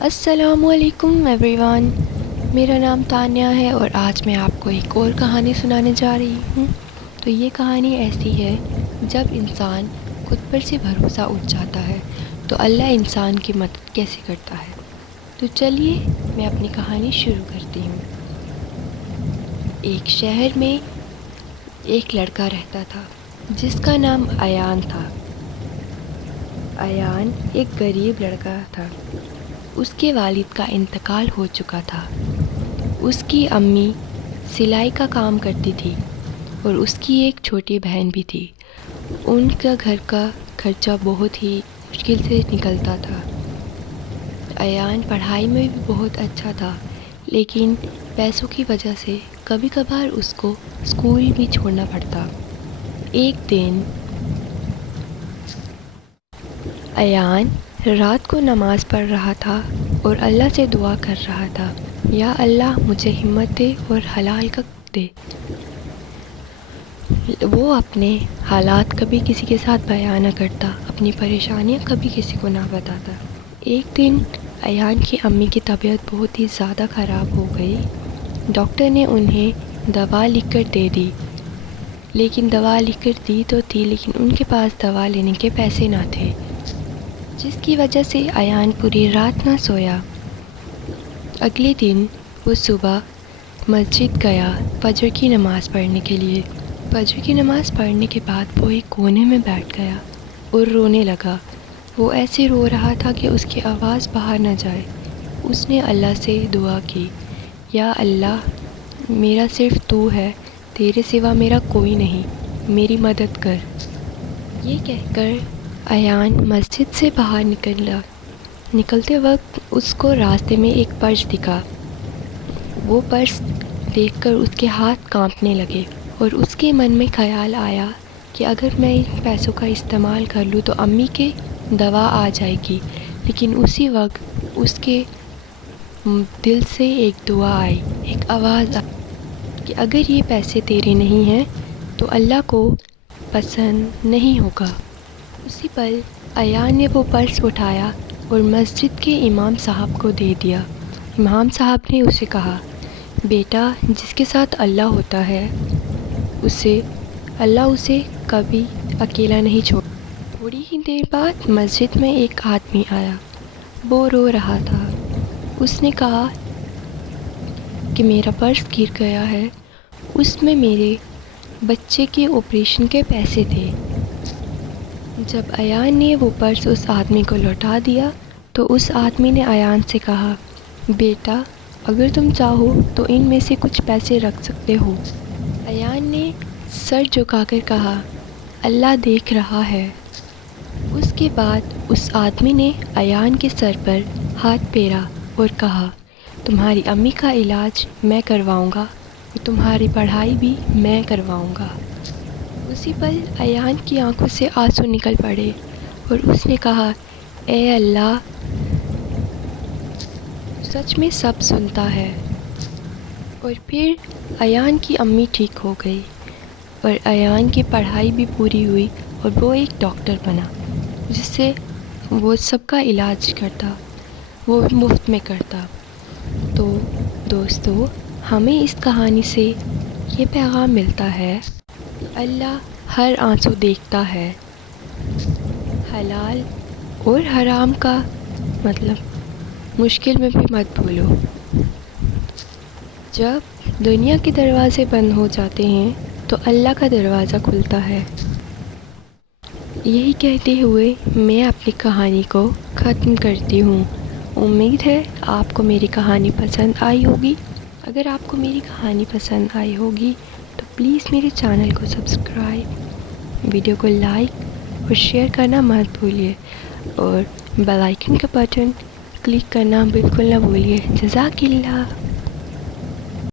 السلام علیکم every one, میرا نام تانیہ ہے اور آج میں آپ کو ایک اور کہانی سنانے جا رہی ہوں۔ تو یہ کہانی ایسی ہے، جب انسان خود پر سے بھروسہ اٹھ جاتا ہے تو اللہ انسان کی مدد کیسے کرتا ہے۔ تو چلیے میں اپنی کہانی شروع کرتی ہوں۔ ایک شہر میں ایک لڑکا رہتا تھا جس کا نام ایان تھا۔ ایان ایک غریب لڑکا تھا۔ اس کے والد کا انتقال ہو چکا تھا۔ اس کی امی سلائی کا کام کرتی تھی اور اس کی ایک چھوٹی بہن بھی تھی۔ ان کا گھر کا خرچہ بہت ہی مشکل سے نکلتا تھا۔ ایان پڑھائی میں بھی بہت اچھا تھا، لیکن پیسوں کی وجہ سے کبھی کبھار اس کو اسکول بھی چھوڑنا پڑتا۔ ایک دن ایان رات کو نماز پڑھ رہا تھا اور اللہ سے دعا کر رہا تھا، یا اللہ مجھے ہمت دے اور حلال کا دے۔ وہ اپنے حالات کبھی کسی کے ساتھ بیان نہ کرتا، اپنی پریشانیاں کبھی کسی کو نہ بتاتا۔ ایک دن ایان کی امی کی طبیعت بہت ہی زیادہ خراب ہو گئی۔ ڈاکٹر نے انہیں دوا لکھ کر دے دی، لیکن دوا لکھ کر دی تو تھی، لیکن ان کے پاس دوا لینے کے پیسے نہ تھے، جس کی وجہ سے ایان پوری رات نہ سویا۔ اگلے دن وہ صبح مسجد گیا فجر کی نماز پڑھنے کے لیے۔ فجر کی نماز پڑھنے کے بعد وہ ایک کونے میں بیٹھ گیا اور رونے لگا۔ وہ ایسے رو رہا تھا کہ اس کی آواز باہر نہ جائے۔ اس نے اللہ سے دعا کی، یا اللہ میرا صرف تو ہے، تیرے سوا میرا کوئی نہیں، میری مدد کر۔ یہ کہہ کر ایان مسجد سے باہر نکلا۔ نکلتے وقت اس کو راستے میں ایک پرس دکھا۔ وہ پرس دیکھ کر اس کے ہاتھ کانپنے لگے اور اس کے من میں خیال آیا کہ اگر میں ان پیسوں کا استعمال کر لوں تو امی کے دوا آ جائے گی۔ لیکن اسی وقت اس کے دل سے ایک دعا آئی، ایک آواز آئی کہ اگر یہ پیسے تیرے نہیں ہیں تو اللہ کو پسند نہیں ہوگا۔ اسی پل ایان نے وہ پرس اٹھایا اور مسجد کے امام صاحب کو دے دیا۔ امام صاحب نے اسے کہا، بیٹا جس کے ساتھ اللہ ہوتا ہے اللہ اسے کبھی اکیلا نہیں چھوڑتا۔ تھوڑی ہی دیر بعد مسجد میں ایک آدمی آیا۔ وہ رو رہا تھا۔ اس نے کہا کہ میرا پرس گر گیا ہے، اس میں میرے بچے کے آپریشن کے پیسے تھے۔ جب ایان نے وہ پرس اس آدمی کو لوٹا دیا تو اس آدمی نے ایان سے کہا، بیٹا اگر تم چاہو تو ان میں سے کچھ پیسے رکھ سکتے ہو۔ ایان نے سر جھکا کر کہا، اللہ دیکھ رہا ہے۔ اس کے بعد اس آدمی نے ایان کے سر پر ہاتھ پھیرا اور کہا، تمہاری امی کا علاج میں کرواؤں گا اور تمہاری پڑھائی بھی میں کرواؤں گا۔ اسی پل ایان کی آنکھوں سے آنسو نکل پڑے اور اس نے کہا، اے اللہ سچ میں سب سنتا ہے۔ اور پھر ایان کی امی ٹھیک ہو گئی اور ایان کی پڑھائی بھی پوری ہوئی اور وہ ایک ڈاکٹر بنا، جس سے وہ سب کا علاج کرتا، وہ مفت میں کرتا۔ تو دوستو، ہمیں اس کہانی سے یہ پیغام ملتا ہے، اللہ ہر آنسو دیکھتا ہے۔ حلال اور حرام کا مطلب مشکل میں بھی مت بھولو۔ جب دنیا کے دروازے بند ہو جاتے ہیں تو اللہ کا دروازہ کھلتا ہے۔ یہی کہتے ہوئے میں اپنی کہانی کو ختم کرتی ہوں۔ امید ہے آپ کو میری کہانی پسند آئی ہوگی۔ اگر آپ کو میری کہانی پسند آئی ہوگی تو پلیز میرے چینل کو سبسکرائب، ویڈیو کو لائک اور شیئر کرنا مت بھولیے، اور بیل آئیکن کا بٹن کلک کرنا بالکل نہ بھولیے۔ جزاک اللہ۔